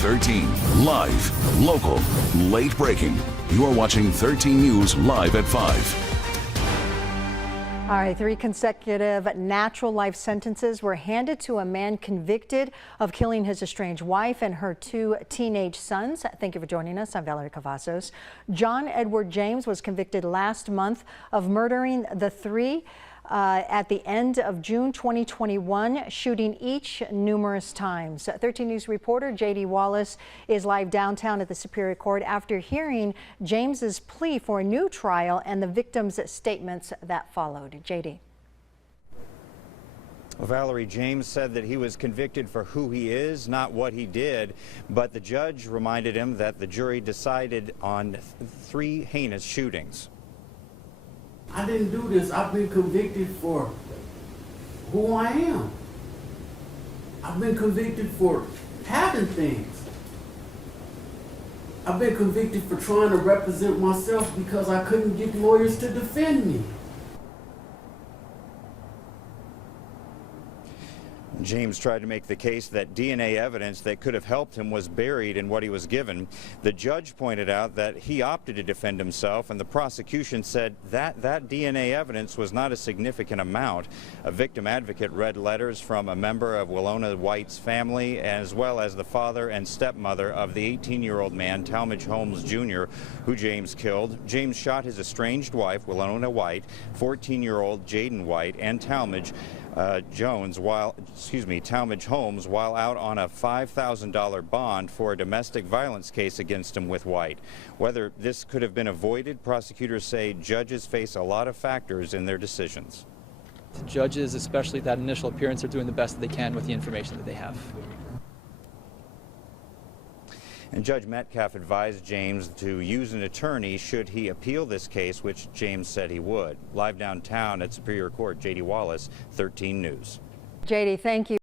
13, live, local, late breaking. You're watching 13 News live at 5. All right, 3 consecutive natural life sentences were handed to a man convicted of killing his estranged wife and her 2 teenage sons. Thank you for joining us. I'm Valerie Cavazos. John Edward James was convicted last month of murdering the 3 at the end of June 2021, shooting each numerous times. 13 News reporter J.D. Wallace is live downtown at the Superior Court after hearing James's plea for a new trial and the victim's statements that followed. J.D. Valerie, James said that he was convicted for who he is, not what he did, but the judge reminded him that the jury decided on 3 heinous shootings. I didn't do this. I've been convicted for who I am. I've been convicted for having things. I've been convicted for trying to represent myself because I couldn't get lawyers to defend me. James tried to make the case that DNA evidence that could have helped him was buried in what he was given. The judge pointed out that he opted to defend himself, and the prosecution said that DNA evidence was not a significant amount. A victim advocate read letters from a member of Willona White's family, as well as the father and stepmother of the 18-year-old man, Talmadge Holmes Jr., who James killed. James shot his estranged wife, Willona White, 14-year-old Jaden White, and Talmadge Talmadge Holmes while out on a $5,000 bond for a domestic violence case against him with White. Whether this could have been avoided, prosecutors say judges face a lot of factors in their decisions. The judges, especially that initial appearance, are doing the best that they can with the information that they have. And Judge Metcalf advised James to use an attorney should he appeal this case, which James said he would. Live downtown at Superior Court, J.D. Wallace, 13 News. J.D., thank you.